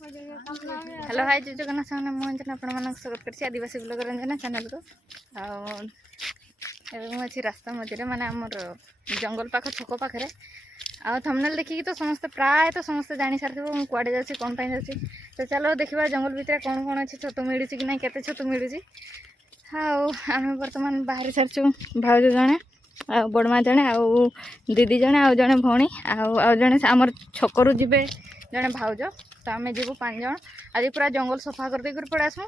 Hello hi जय जगन्नाथ सामने मुझे आपण मानक स्वागत करछि आदिवासी ब्लॉगर रंजना चैनल को अच्छी रास्ता मझे माने आमर जंगल पाख छक पाखे आ थंबनेल देखिकी तो समस्त प्राय तो समस्त जानी सारी मु कुआडे जाछि कोन पई जाछि तो चलो देखिबा जंगल भितर कोन कोन अछि छतु मिलुछि कि नै केते छतु मिलुछि। हाँ आम बर्तमान बाहर सारछु भाउज जणे आ बड़मा जणे आ दीदी जणे आ जणे भौणी आ जणे आमर छकरू जिबे जणे भाउज तो आम जीवु 5 जन आज पूरा जंगल सफा कर दे पड़े आसमु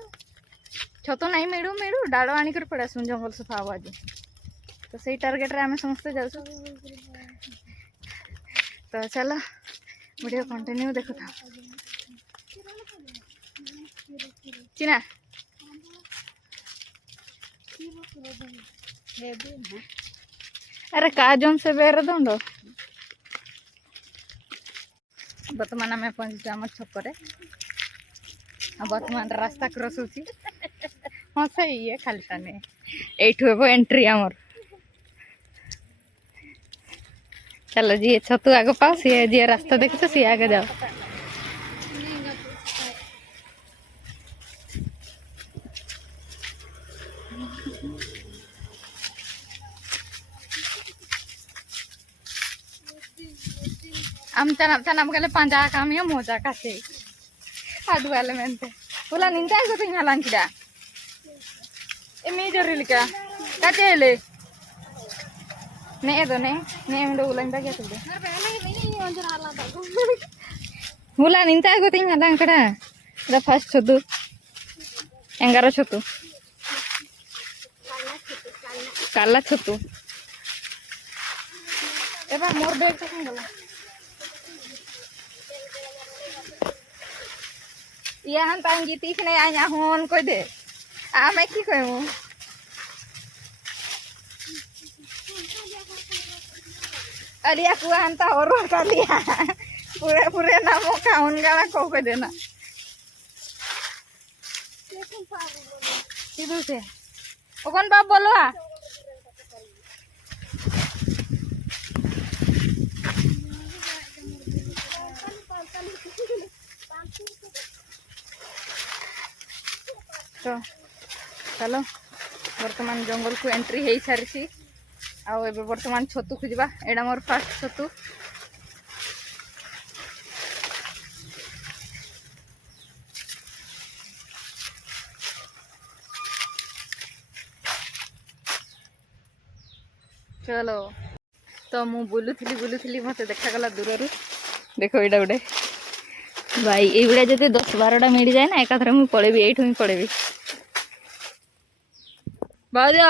छतु नहीं मिलू मिलू डाड़ आनिक पड़े आसमु जंगल सफा हम आज तो सही टार्गेट रे आम समस्ते जाऊँ तो चलो वीडियो कंटिन्यू देखो था चिना अरे काजम से बेर दो बर्तमान आम पहुँची आम छकरे बर्तमान रास्ता क्रॉस हो हाँ सही है खाली नहीं यू एंट्री आमर चलो जी छतु आग पाओ सी जी रास्ता देख तो सी आगे जाओ। आम चना गले पंजा काम है मोजा कासे हाड वाले मेंते बोला निंदा को तिंग हलांकिडा ए मेजर लिका काटेले ने दो ने मेंडो उलंदा क्या तुदे बोला निंदा को तिंग हलांकड़ा दा फर्स्ट छतु एंगारो छतु काला छतु एबा मोर बैग तो गला यहाँ तान जीतीस नहीं आया हूँ कोई दे आ मैं की कहूँ अरे कुआ हंता और कर लिया पूरे पूरे नामों का उनका को देना किधर से ओ कौन बाप बोलो आ तो चलो बर्तमान जंगल को एंट्री हो सारी आउ एबे बर्तमान छतु खोजा एडा मोर फास्ट छतु चलो तो मु बुलूली मत देखागला दूर देखो एटा गोटे भाई ये जब 10-12टा मिल जाए ना एकाथरे मुझे पड़ेबी यही ही पड़ेबी बाजा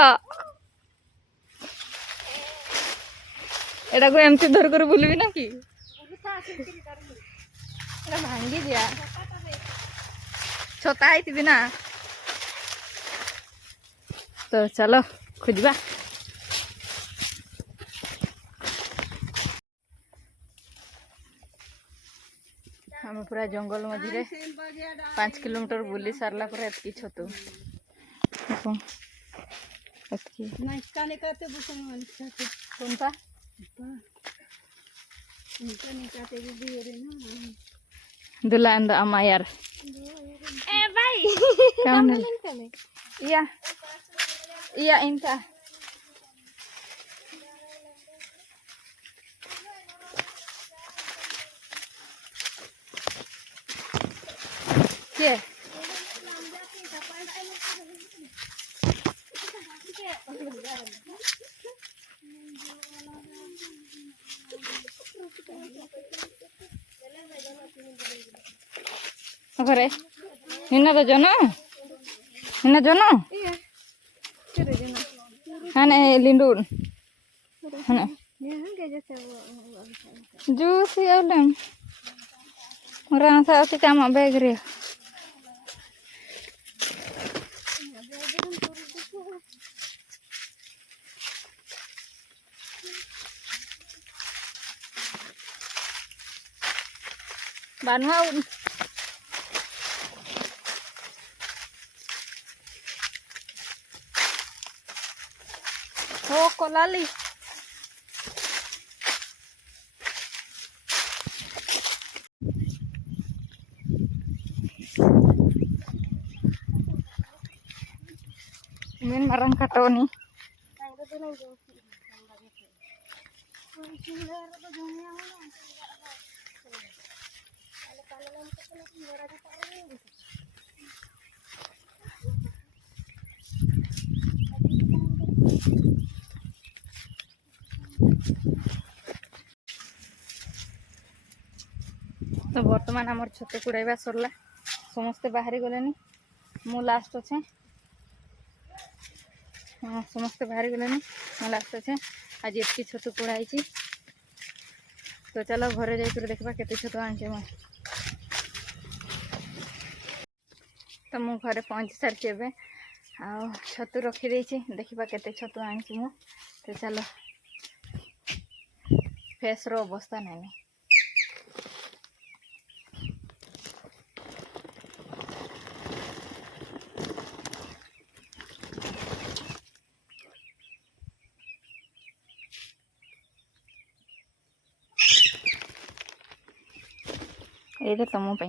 एटा को एमती धर कर बुलबी ना कि भांगी दिया छता है ना तो चलो खोजा हम पूरा जंगल मझे 5 किलोमीटर बुली सारला पर एतकी छतु दुलान द अमायर ए भाई या इनका के घरे निना तो जनो हाँ लिंडू हाँ जूस रासा काम बैग रे बानुआ हो कोलाली मेन मरण काटोनी तो बर्तमान आमर छत कुड़ाइबा सरला समस्ते बाहरी गलेनी मु लास्ट अच्छे हाँ समस्ते बाहरी गलेनी मु लास्ट अच्छे आज एतकी छतु कुड़ाई तो चलो घरे जाकर देखा केते छतु आनी मैं तो मु घरे पहुँची सारी एवं आ छतु रखी देखा केते छतु आनी मु तो चलो फेस रो अवस्था नहीं ये तुम पे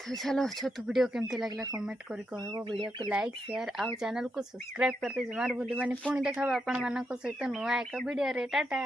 तो चलो छतु वीडियो केमती लगला कमेंट करी कहबो वीडियो को लाइक शेयर आउ चैनल को सब्सक्राइब करते जमार भूलिबानी पुणी देखा आपण मानक सहित नुआ एक वीडियो रे टाटा।